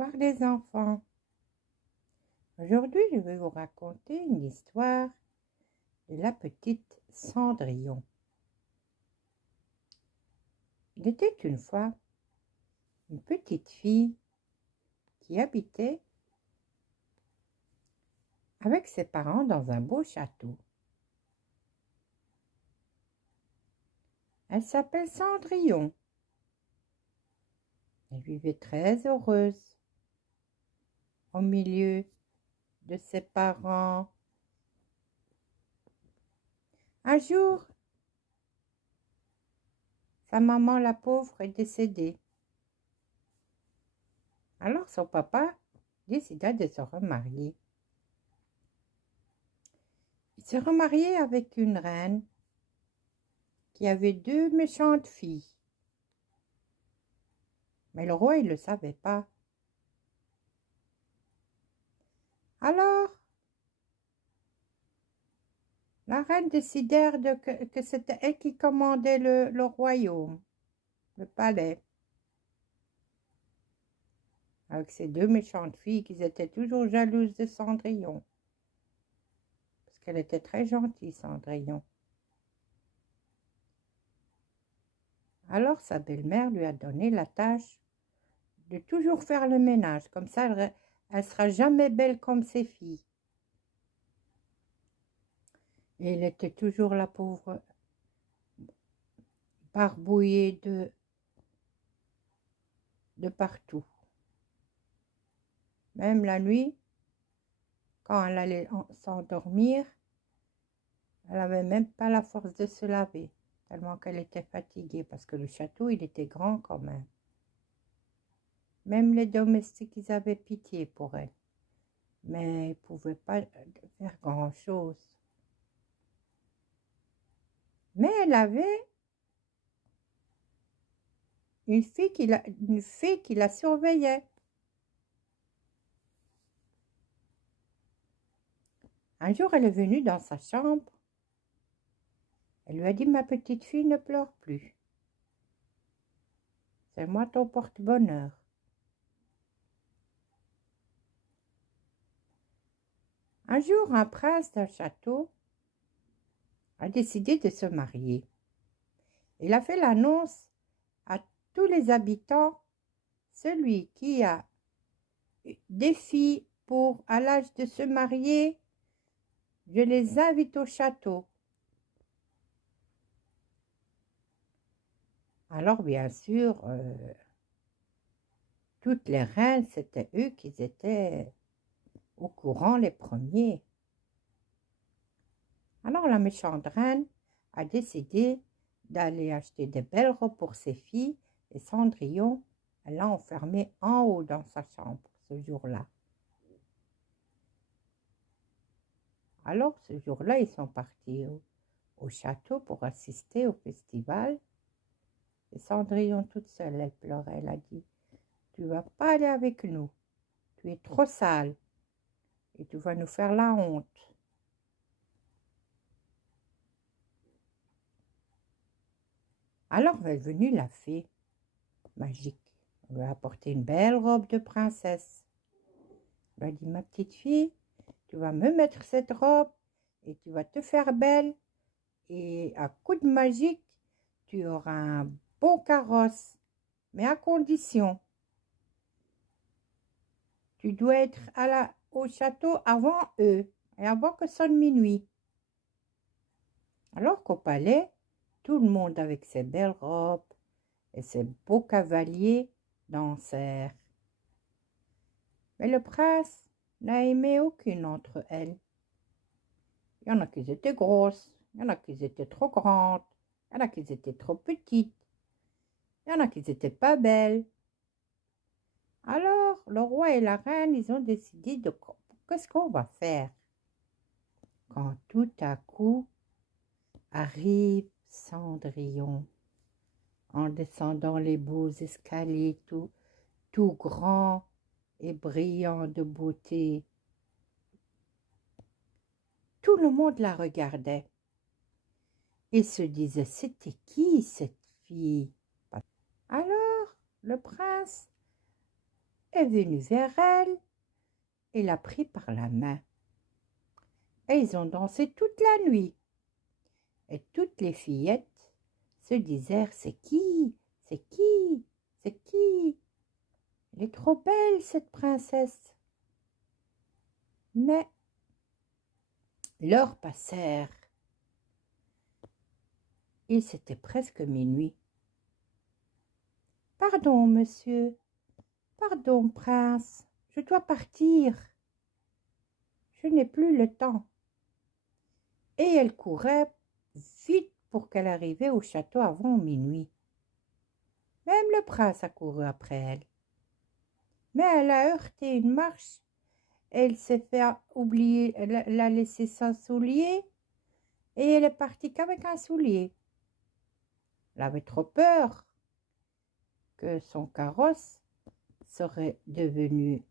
Bonsoir les enfants. Aujourd'hui, je vais vous raconter une histoire de la petite Cendrillon. Il était une fois une petite fille qui habitait avec ses parents dans un beau château. Elle s'appelle Cendrillon. Elle vivait très heureuse au milieu de ses parents. Un jour, sa maman, la pauvre, est décédée. Alors son papa décida de se remarier. Il s'est remarié avec une reine qui avait deux méchantes filles. Mais le roi, il ne le savait pas. Alors, la reine décidèrent que c'était elle qui commandait le royaume, le palais. Avec ces deux méchantes filles qui étaient toujours jalouses de Cendrillon. Parce qu'elle était très gentille, Cendrillon. Alors sa belle-mère lui a donné la tâche de toujours faire le ménage. Comme ça, elle sera jamais belle comme ses filles. Et elle était toujours la pauvre barbouillée de partout. Même la nuit, quand elle allait s'endormir, elle n'avait même pas la force de se laver, tellement qu'elle était fatiguée, parce que le château, il était grand quand même. Même les domestiques, ils avaient pitié pour elle, mais ils ne pouvaient pas faire grand-chose. Mais elle avait une fille qui la surveillait. Un jour, elle est venue dans sa chambre. Elle lui a dit, ma petite fille, ne pleure plus. C'est moi ton porte-bonheur. Un jour, un prince d'un château a décidé de se marier. Il a fait l'annonce à tous les habitants, celui qui a des filles à l'âge de se marier, je les invite au château. Alors, bien sûr, toutes les reines, c'était eux qui étaient au courant les premiers. Alors, la méchante reine a décidé d'aller acheter de belles robes pour ses filles et Cendrillon, elle l'a enfermée en haut dans sa chambre ce jour-là. Alors, ce jour-là, ils sont partis au château pour assister au festival. Et Cendrillon toute seule, elle pleurait, elle a dit, tu vas pas aller avec nous, tu es trop sale et tu vas nous faire la honte. Alors est venue la fée magique. Elle lui a apporté une belle robe de princesse. Elle lui a dit, ma petite fille, tu vas me mettre cette robe et tu vas te faire belle. Et à coup de magique, tu auras un beau carrosse, mais à condition. Tu dois être au château avant eux et avant que sonne minuit. Alors qu'au palais, tout le monde avec ses belles robes et ses beaux cavaliers dansèrent. Mais le prince n'a aimé aucune d'entre elles. Il y en a qui étaient grosses, il y en a qui étaient trop grandes, il y en a qui étaient trop petites, il y en a qui n'étaient pas belles. Alors, le roi et la reine, ils ont décidé de qu'est-ce qu'on va faire. Quand tout à coup arrive Cendrillon, en descendant les beaux escaliers tout grand et brillant de beauté. Tout le monde la regardait et se disait, c'était qui cette fille? Alors, le prince est venu vers elle et l'a pris par la main. Et ils ont dansé toute la nuit. Et toutes les fillettes se disaient: c'est qui? C'est qui? C'est qui? Elle est trop belle, cette princesse. Mais l'heure passèrent. Il s'était presque minuit. Pardon, monsieur. Pardon, prince. Je dois partir. Je n'ai plus le temps. Et elle courait vite pour qu'elle arrivât au château avant minuit. Même le prince a couru après elle. Mais elle a heurté une marche. Elle s'est fait oublier, elle a laissé son soulier et elle est partie qu'avec un soulier. Elle avait trop peur que son carrosse serait devenu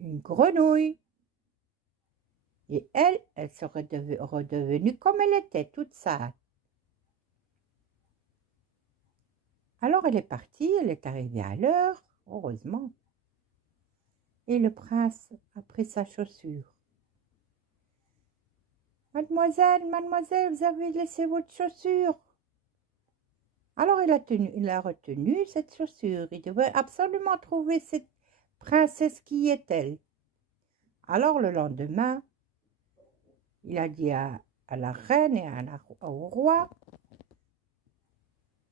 une grenouille. Et elle serait redevenue comme elle était, toute sale. Alors elle est partie, elle est arrivée à l'heure, heureusement. Et le prince a pris sa chaussure. Mademoiselle, mademoiselle, vous avez laissé votre chaussure. Alors il a retenu cette chaussure. Il devait absolument trouver cette princesse qui est-elle. Alors le lendemain, il a dit à la reine et au roi: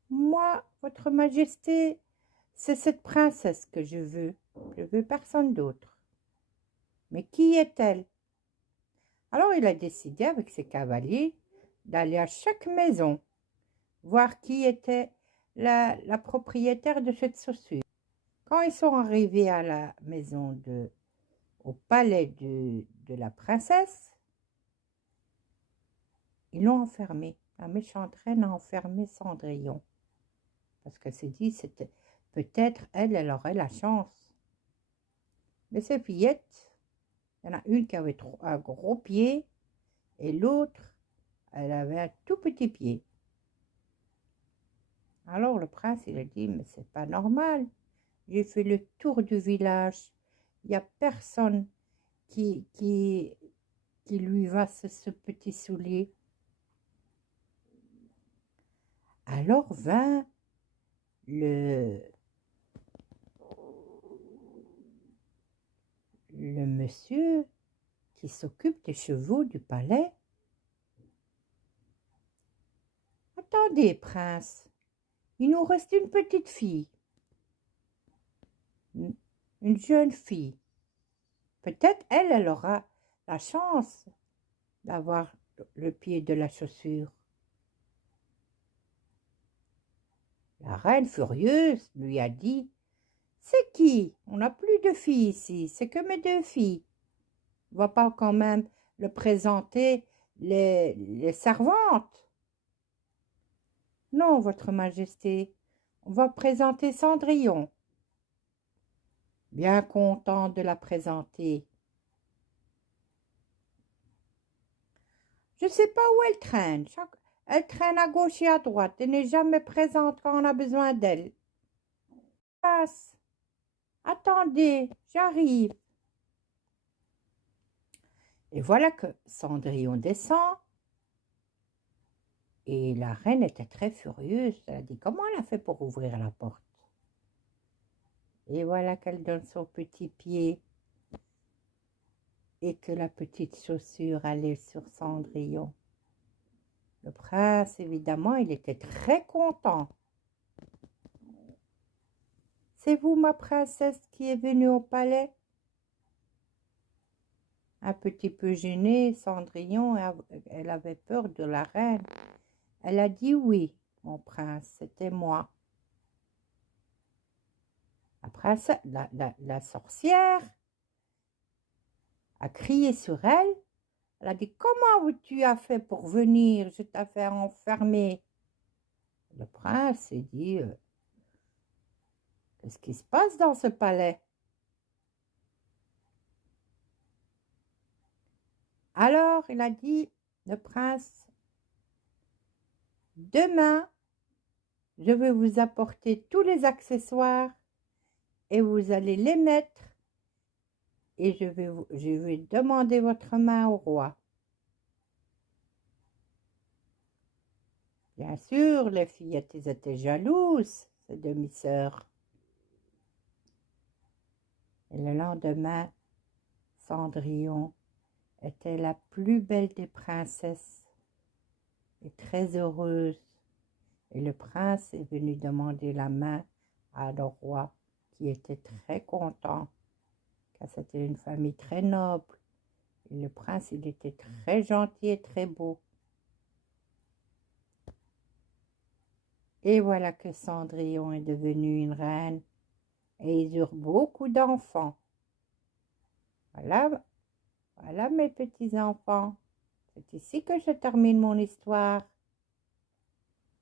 moi, votre majesté, c'est cette princesse que je veux. Je veux personne d'autre. Mais qui est-elle? Alors il a décidé avec ses cavaliers d'aller à chaque maison voir qui était la propriétaire de cette chaussure. Quand ils sont arrivés à la maison au palais de la princesse, ils l'ont enfermée. La méchante reine a enfermé Cendrillon. Parce qu'elle s'est dit, c'était peut-être elle aurait la chance. Mais ces fillettes, il y en a une qui avait un gros pied et l'autre, elle avait un tout petit pied. Alors le prince, il a dit: mais c'est pas normal. J'ai fait le tour du village. Il n'y a personne qui lui va ce petit soulier. Alors vint le monsieur qui s'occupe des chevaux du palais. Attendez, prince, il nous reste une petite fille, une jeune fille. Peut-être elle aura la chance d'avoir le pied de la chaussure. La reine furieuse lui a dit: c'est qui? On n'a plus de filles ici, c'est que mes deux filles. On ne va pas quand même le présenter les servantes. Non, votre majesté, on va présenter Cendrillon. Bien content de la présenter. Je ne sais pas où elle traîne. Elle traîne à gauche et à droite. Elle n'est jamais présente quand on a besoin d'elle. Passe. Attendez, j'arrive. Et voilà que Cendrillon descend. Et la reine était très furieuse. Elle a dit: comment elle a fait pour ouvrir la porte? Et voilà qu'elle donne son petit pied. Et que la petite chaussure allait sur Cendrillon. Le prince, évidemment, il était très content. C'est vous, ma princesse, qui est venue au palais? Un petit peu gênée, Cendrillon, elle avait peur de la reine. Elle a dit: oui, mon prince, c'était moi. La sorcière a crié sur elle. Elle a dit: comment tu as fait pour venir? Je t'ai fait enfermer. Le prince s'est dit: qu'est-ce qui se passe dans ce palais? Alors il a dit, le prince: demain, je vais vous apporter tous les accessoires et vous allez les mettre et je vais demander votre main au roi. Bien sûr, les fillettes étaient jalouses, ces demi-sœurs. Et le lendemain, Cendrillon était la plus belle des princesses et très heureuse. Et le prince est venu demander la main à le roi, qui était très content, car c'était une famille très noble. Et le prince, il était très gentil et très beau. Et voilà que Cendrillon est devenue une reine, et ils eurent beaucoup d'enfants. Voilà, voilà mes petits enfants. C'est ici que je termine mon histoire.